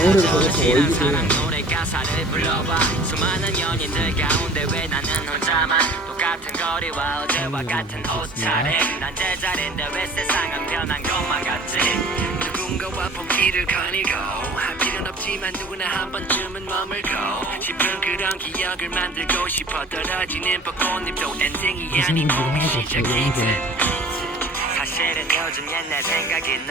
방울이를 보면서 사람 노래 가사를 불러봐 수많은 연인들 가운데 왜 나는 혼자만 똑같은 거리와 어제와 같은 옷차림 난 제자리인데 왜 세상은 변한 것만 같지 누군가와 봄길을 거닐고 할 필요는 없지만 누구나 한 번쯤은 머물고 싶은 그런 기억을 만들고 싶어 떨어지는 벚꽃잎도 엔딩이 아니고 시작이듯 사실은 요즘 옛날 생각이 나